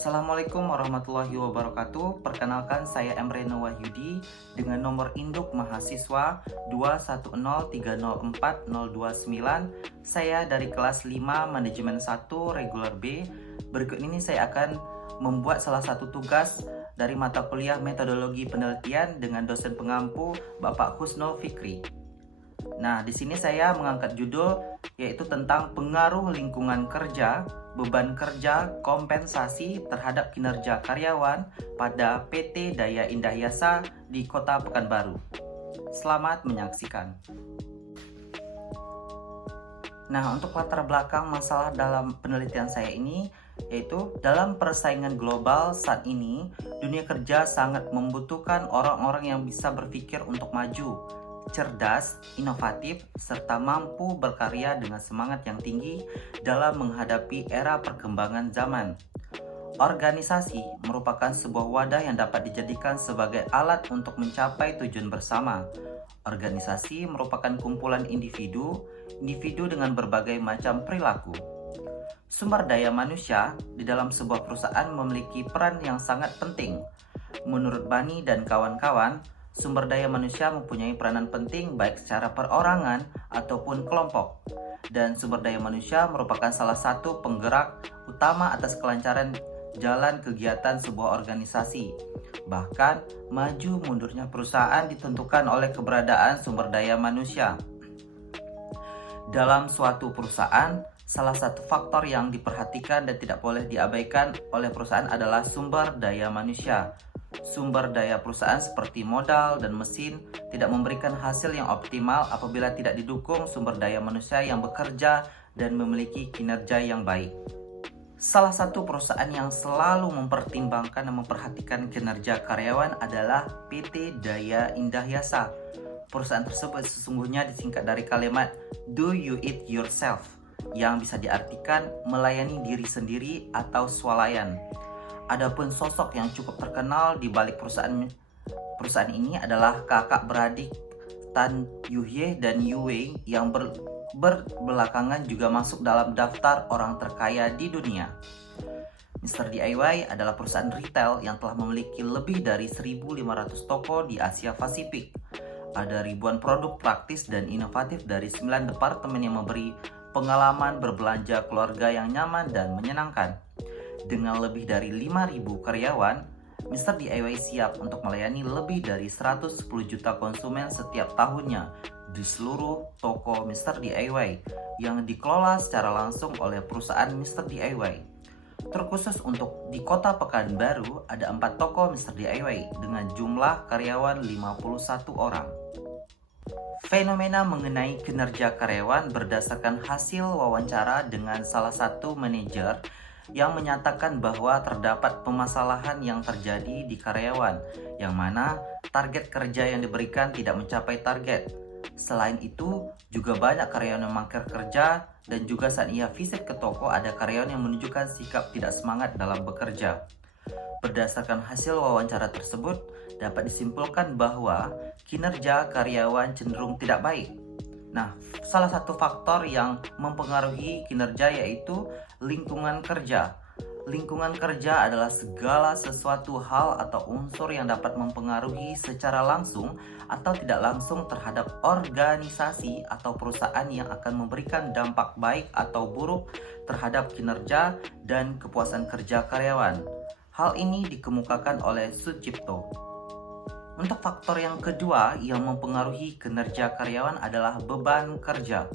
Assalamualaikum warahmatullahi wabarakatuh. Perkenalkan, saya Emreno Wahyudi dengan nomor induk mahasiswa 210304029. Saya dari kelas 5 Manajemen 1 Regular B. Berikut ini saya akan membuat salah satu tugas dari mata kuliah Metodologi Penelitian dengan dosen pengampu Bapak Husnul Fikri. Nah, di sini saya mengangkat judul yaitu tentang pengaruh lingkungan kerja, beban kerja, kompensasi terhadap kinerja karyawan pada PT Daya Indah Yasa di Kota Pekanbaru. Selamat menyaksikan. Nah, untuk latar belakang masalah dalam penelitian saya ini, yaitu dalam persaingan global saat ini, dunia kerja sangat membutuhkan orang-orang yang bisa berpikir untuk maju, cerdas, inovatif, serta mampu berkarya dengan semangat yang tinggi dalam menghadapi era perkembangan zaman. Organisasi merupakan sebuah wadah yang dapat dijadikan sebagai alat untuk mencapai tujuan bersama. Organisasi merupakan kumpulan individu dengan berbagai macam perilaku. Sumber daya manusia di dalam sebuah perusahaan memiliki peran yang sangat penting. Menurut Bani dan kawan-kawan, sumber daya manusia mempunyai peranan penting baik secara perorangan ataupun kelompok. Dan sumber daya manusia merupakan salah satu penggerak utama atas kelancaran jalan kegiatan sebuah organisasi. Bahkan, maju mundurnya perusahaan ditentukan oleh keberadaan sumber daya manusia. Dalam suatu perusahaan, salah satu faktor yang diperhatikan dan tidak boleh diabaikan oleh perusahaan adalah sumber daya manusia. Sumber daya perusahaan seperti modal dan mesin tidak memberikan hasil yang optimal apabila tidak didukung sumber daya manusia yang bekerja dan memiliki kinerja yang baik. Salah satu perusahaan yang selalu mempertimbangkan dan memperhatikan kinerja karyawan adalah PT Daya Indah Yasa. Perusahaan tersebut sesungguhnya disingkat dari kalimat "Do you it yourself" yang bisa diartikan melayani diri sendiri atau swalayan. Adapun sosok yang cukup terkenal di balik perusahaan ini adalah kakak beradik Tan Yuhye dan Yu Wei yang berbelakangan juga masuk dalam daftar orang terkaya di dunia. Mr. DIY adalah perusahaan retail yang telah memiliki lebih dari 1.500 toko di Asia Pasifik. Ada ribuan produk praktis dan inovatif dari 9 departemen yang memberi pengalaman berbelanja keluarga yang nyaman dan menyenangkan. Dengan lebih dari 5.000 karyawan, Mr. DIY siap untuk melayani lebih dari 110 juta konsumen setiap tahunnya di seluruh toko Mr. DIY yang dikelola secara langsung oleh perusahaan Mr. DIY. Terkhusus untuk di Kota Pekanbaru, ada 4 toko Mr. DIY dengan jumlah karyawan 51 orang. Fenomena mengenai kinerja karyawan berdasarkan hasil wawancara dengan salah satu manajer yang menyatakan bahwa terdapat permasalahan yang terjadi di karyawan, yang mana target kerja yang diberikan tidak mencapai target. Selain itu, juga banyak karyawan yang mangkir kerja, dan juga saat ia visit ke toko ada karyawan yang menunjukkan sikap tidak semangat dalam bekerja. Berdasarkan hasil wawancara tersebut, dapat disimpulkan bahwa kinerja karyawan cenderung tidak baik. Nah, salah satu faktor yang mempengaruhi kinerja yaitu lingkungan kerja. Lingkungan kerja adalah segala sesuatu hal atau unsur yang dapat mempengaruhi secara langsung atau tidak langsung terhadap organisasi atau perusahaan yang akan memberikan dampak baik atau buruk terhadap kinerja dan kepuasan kerja karyawan. Hal ini dikemukakan oleh Sucipto. Untuk faktor yang kedua yang mempengaruhi kinerja karyawan adalah beban kerja.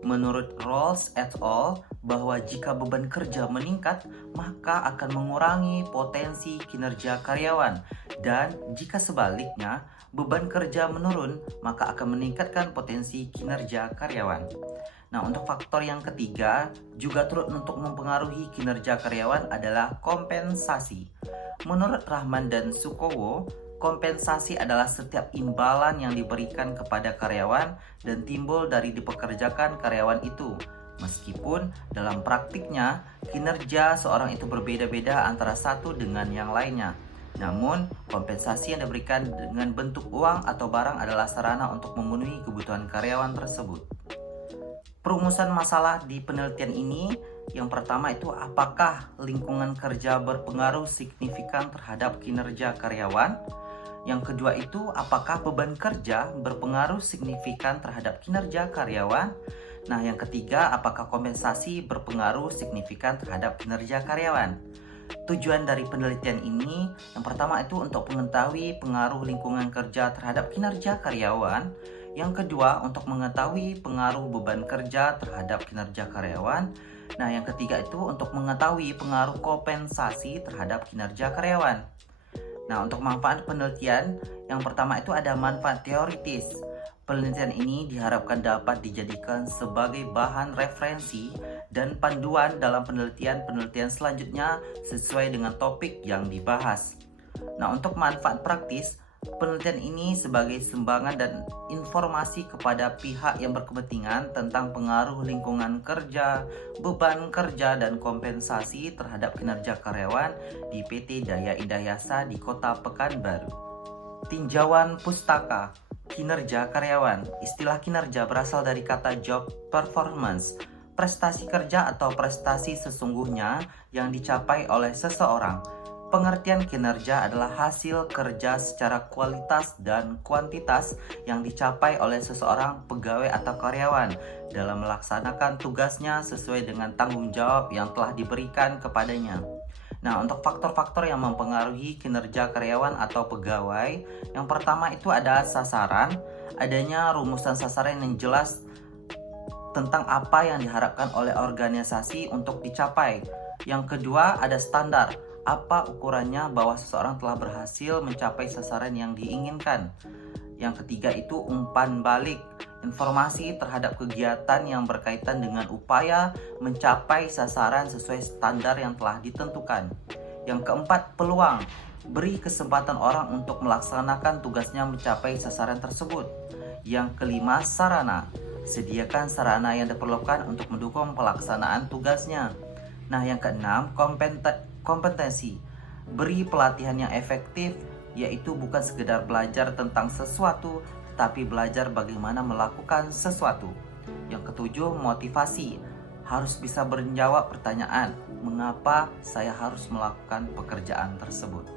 Menurut Rawls et al. Bahwa jika beban kerja meningkat, maka akan mengurangi potensi kinerja karyawan. Dan jika sebaliknya, beban kerja menurun, maka akan meningkatkan potensi kinerja karyawan. Nah, untuk faktor yang ketiga, juga turut untuk mempengaruhi kinerja karyawan adalah kompensasi. Menurut Rahman dan Sukowo, kompensasi adalah setiap imbalan yang diberikan kepada karyawan dan timbul dari dipekerjakan karyawan itu. Meskipun dalam praktiknya, kinerja seorang itu berbeda-beda antara satu dengan yang lainnya. Namun, kompensasi yang diberikan dengan bentuk uang atau barang adalah sarana untuk memenuhi kebutuhan karyawan tersebut. Perumusan masalah di penelitian ini, yang pertama itu apakah lingkungan kerja berpengaruh signifikan terhadap kinerja karyawan? Yang kedua itu apakah beban kerja berpengaruh signifikan terhadap kinerja karyawan? Nah, yang ketiga apakah kompensasi berpengaruh signifikan terhadap kinerja karyawan? Tujuan dari penelitian ini yang pertama itu untuk mengetahui pengaruh lingkungan kerja terhadap kinerja karyawan. Yang kedua untuk mengetahui pengaruh beban kerja terhadap kinerja karyawan. Nah, yang ketiga itu untuk mengetahui pengaruh kompensasi terhadap kinerja karyawan. Nah, untuk manfaat penelitian, yang pertama itu ada manfaat teoritis. Penelitian ini diharapkan dapat dijadikan sebagai bahan referensi dan panduan dalam penelitian-penelitian selanjutnya sesuai dengan topik yang dibahas. Nah, untuk manfaat praktis, penelitian ini sebagai sumbangan dan informasi kepada pihak yang berkepentingan tentang pengaruh lingkungan kerja, beban kerja, dan kompensasi terhadap kinerja karyawan di PT Daya Indah Yasa di Kota Pekanbaru. Tinjauan pustaka kinerja karyawan. Istilah kinerja berasal dari kata job performance, prestasi kerja atau prestasi sesungguhnya yang dicapai oleh seseorang. Pengertian kinerja adalah hasil kerja secara kualitas dan kuantitas yang dicapai oleh seseorang pegawai atau karyawan dalam melaksanakan tugasnya sesuai dengan tanggung jawab yang telah diberikan kepadanya. Nah, untuk faktor-faktor yang mempengaruhi kinerja karyawan atau pegawai, yang pertama itu ada sasaran, adanya rumusan sasaran yang jelas tentang apa yang diharapkan oleh organisasi untuk dicapai. Yang kedua ada standar, apa ukurannya bahwa seseorang telah berhasil mencapai sasaran yang diinginkan. Yang ketiga itu umpan balik, informasi terhadap kegiatan yang berkaitan dengan upaya mencapai sasaran sesuai standar yang telah ditentukan. Yang keempat, peluang, beri kesempatan orang untuk melaksanakan tugasnya mencapai sasaran tersebut. Yang kelima, sarana, sediakan sarana yang diperlukan untuk mendukung pelaksanaan tugasnya. Nah, yang keenam, kompetensi, beri pelatihan yang efektif, yaitu bukan sekedar belajar tentang sesuatu, tetapi belajar bagaimana melakukan sesuatu. Yang ketujuh, motivasi, harus bisa menjawab pertanyaan, mengapa saya harus melakukan pekerjaan tersebut.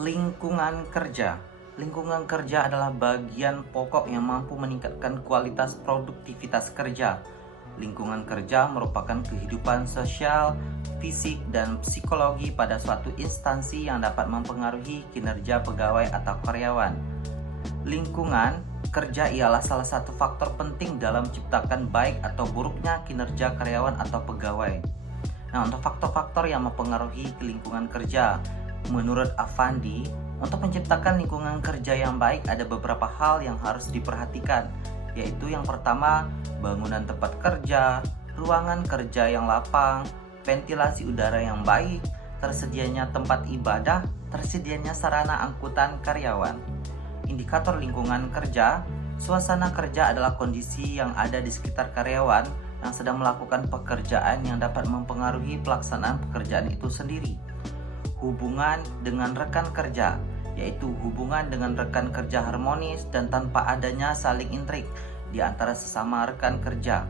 Lingkungan kerja. Lingkungan kerja adalah bagian pokok yang mampu meningkatkan kualitas produktivitas kerja. Lingkungan kerja merupakan kehidupan sosial, fisik, dan psikologi pada suatu instansi yang dapat mempengaruhi kinerja pegawai atau karyawan. Lingkungan kerja ialah salah satu faktor penting dalam menciptakan baik atau buruknya kinerja karyawan atau pegawai. Nah, untuk faktor-faktor yang mempengaruhi lingkungan kerja, menurut Afandi, untuk menciptakan lingkungan kerja yang baik ada beberapa hal yang harus diperhatikan, yaitu yang pertama, bangunan tempat kerja, ruangan kerja yang lapang, ventilasi udara yang baik, tersedianya tempat ibadah, tersedianya sarana angkutan karyawan. Indikator lingkungan kerja, suasana kerja adalah kondisi yang ada di sekitar karyawan yang sedang melakukan pekerjaan yang dapat mempengaruhi pelaksanaan pekerjaan itu sendiri. Hubungan dengan rekan kerja, yaitu hubungan dengan rekan kerja harmonis dan tanpa adanya saling intrik di antara sesama rekan kerja.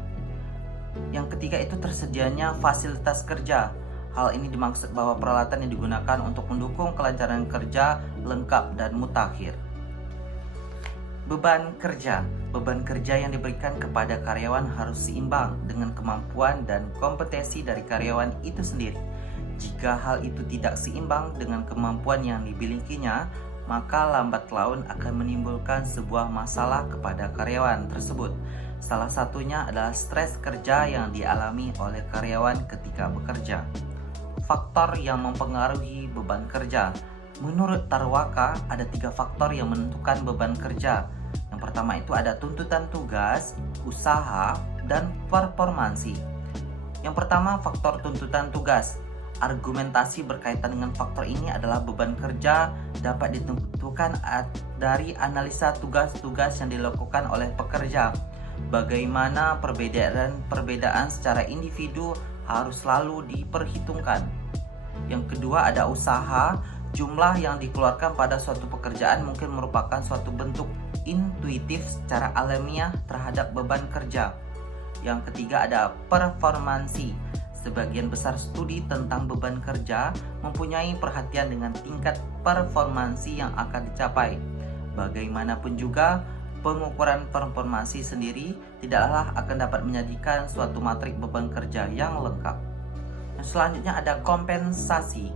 Yang ketiga itu tersedianya fasilitas kerja. Hal ini dimaksud bahwa peralatan yang digunakan untuk mendukung kelancaran kerja lengkap dan mutakhir. Beban kerja. Beban kerja yang diberikan kepada karyawan harus seimbang dengan kemampuan dan kompetensi dari karyawan itu sendiri. Jika hal itu tidak seimbang dengan kemampuan yang dimilikinya, maka lambat laun akan menimbulkan sebuah masalah kepada karyawan tersebut. Salah satunya adalah stres kerja yang dialami oleh karyawan ketika bekerja. Faktor yang mempengaruhi beban kerja. Menurut Tarwaka, ada 3 faktor yang menentukan beban kerja. Yang pertama itu ada tuntutan tugas, usaha, dan performansi. Yang pertama, faktor tuntutan tugas. Argumentasi berkaitan dengan faktor ini adalah beban kerja dapat ditentukan dari analisa tugas-tugas yang dilakukan oleh pekerja. Bagaimana perbedaan secara individu harus selalu diperhitungkan. Yang kedua ada usaha. Jumlah yang dikeluarkan pada suatu pekerjaan mungkin merupakan suatu bentuk intuitif secara alamiah terhadap beban kerja. Yang ketiga ada performansi. Sebagian besar studi tentang beban kerja mempunyai perhatian dengan tingkat performansi yang akan dicapai. Bagaimanapun juga, pengukuran performansi sendiri tidaklah akan dapat menyajikan suatu matrik beban kerja yang lengkap. Selanjutnya ada kompensasi.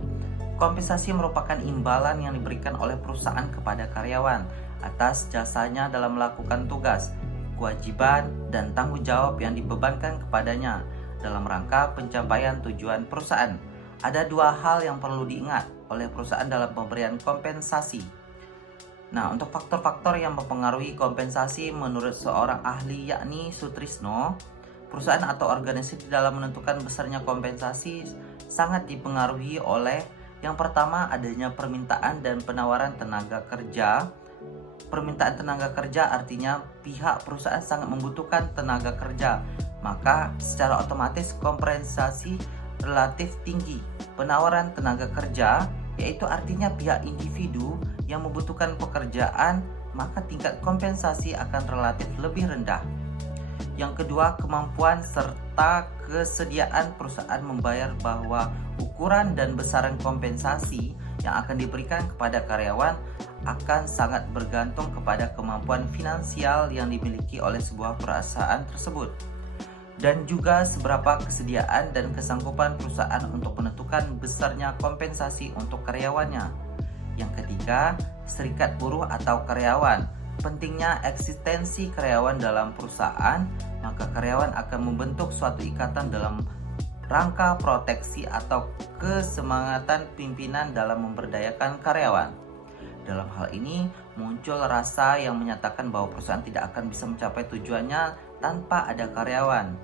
Kompensasi merupakan imbalan yang diberikan oleh perusahaan kepada karyawan atas jasanya dalam melakukan tugas, kewajiban, dan tanggung jawab yang dibebankan kepadanya dalam rangka pencapaian tujuan perusahaan. Ada dua hal yang perlu diingat oleh perusahaan dalam pemberian kompensasi. Nah, untuk faktor-faktor yang mempengaruhi kompensasi menurut seorang ahli yakni Sutrisno, perusahaan atau organisasi dalam menentukan besarnya kompensasi sangat dipengaruhi oleh yang pertama adanya permintaan dan penawaran tenaga kerja. Permintaan tenaga kerja artinya pihak perusahaan sangat membutuhkan tenaga kerja, maka secara otomatis kompensasi relatif tinggi. Penawaran tenaga kerja yaitu artinya pihak individu yang membutuhkan pekerjaan, maka tingkat kompensasi akan relatif lebih rendah. Yang kedua, kemampuan serta kesediaan perusahaan membayar, bahwa ukuran dan besaran kompensasi yang akan diberikan kepada karyawan akan sangat bergantung kepada kemampuan finansial yang dimiliki oleh sebuah perusahaan tersebut, dan juga seberapa kesediaan dan kesanggupan perusahaan untuk menentukan besarnya kompensasi untuk karyawannya. Yang ketiga, serikat buruh atau karyawan. Pentingnya eksistensi karyawan dalam perusahaan, maka karyawan akan membentuk suatu ikatan dalam rangka proteksi atau kesemangatan pimpinan dalam memberdayakan karyawan. Dalam hal ini, muncul rasa yang menyatakan bahwa perusahaan tidak akan bisa mencapai tujuannya tanpa ada karyawan.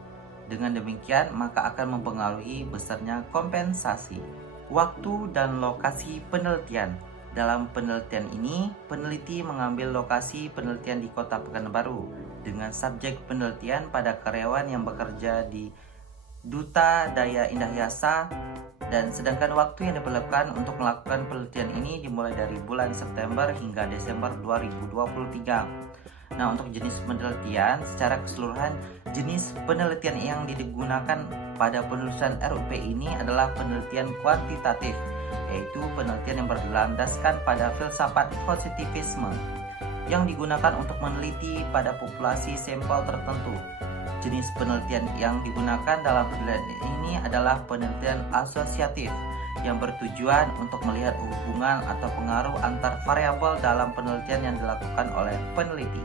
Dengan demikian, maka akan mempengaruhi besarnya kompensasi. Waktu dan lokasi penelitian. Dalam penelitian ini, peneliti mengambil lokasi penelitian di Kota Pekanbaru dengan subjek penelitian pada karyawan yang bekerja di Duta Daya Indah Yasa, dan sedangkan waktu yang diperlukan untuk melakukan penelitian ini dimulai dari bulan September hingga Desember 2023. Nah, untuk jenis penelitian, secara keseluruhan jenis penelitian yang digunakan pada penulisan RUP ini adalah penelitian kuantitatif, yaitu penelitian yang berlandaskan pada filsafat positivisme yang digunakan untuk meneliti pada populasi sampel tertentu. Jenis penelitian yang digunakan dalam penelitian ini adalah penelitian asosiatif yang bertujuan untuk melihat hubungan atau pengaruh antar variabel dalam penelitian yang dilakukan oleh peneliti.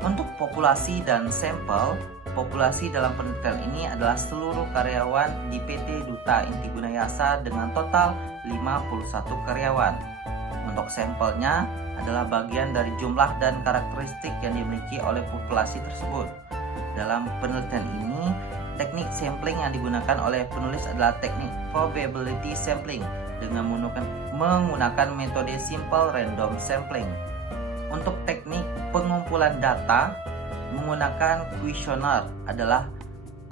Untuk populasi dan sampel, populasi dalam penelitian ini adalah seluruh karyawan di PT Duta Inti Gunayasa dengan total 51 karyawan. Untuk sampelnya adalah bagian dari jumlah dan karakteristik yang dimiliki oleh populasi tersebut. Dalam penelitian ini, teknik sampling yang digunakan oleh penulis adalah teknik probability sampling dengan menggunakan metode simple random sampling. Untuk teknik pengumpulan data menggunakan kuesioner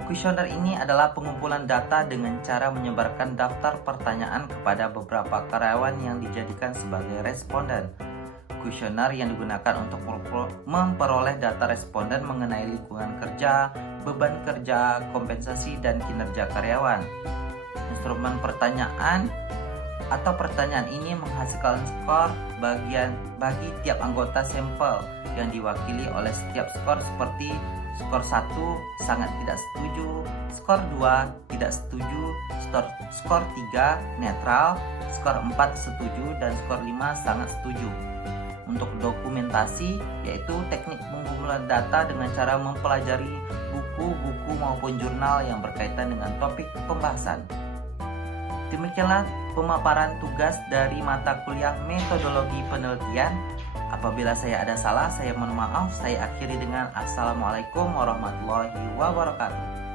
kuesioner ini adalah pengumpulan data dengan cara menyebarkan daftar pertanyaan kepada beberapa karyawan yang dijadikan sebagai responden. Kuesioner yang digunakan untuk memperoleh data responden mengenai lingkungan kerja, beban kerja, kompensasi, dan kinerja karyawan. Instrumen pertanyaan atau pertanyaan ini menghasilkan skor bagi tiap anggota sampel yang diwakili oleh setiap skor, seperti skor 1 sangat tidak setuju, skor 2 tidak setuju, skor 3 netral, skor 4 setuju, dan skor 5 sangat setuju. Untuk dokumentasi, yaitu teknik pengumpulan data dengan cara mempelajari buku-buku maupun jurnal yang berkaitan dengan topik pembahasan. Demikianlah pemaparan tugas dari mata kuliah metodologi penelitian. Apabila saya ada salah, saya mohon maaf. Saya akhiri dengan Assalamualaikum warahmatullahi wabarakatuh.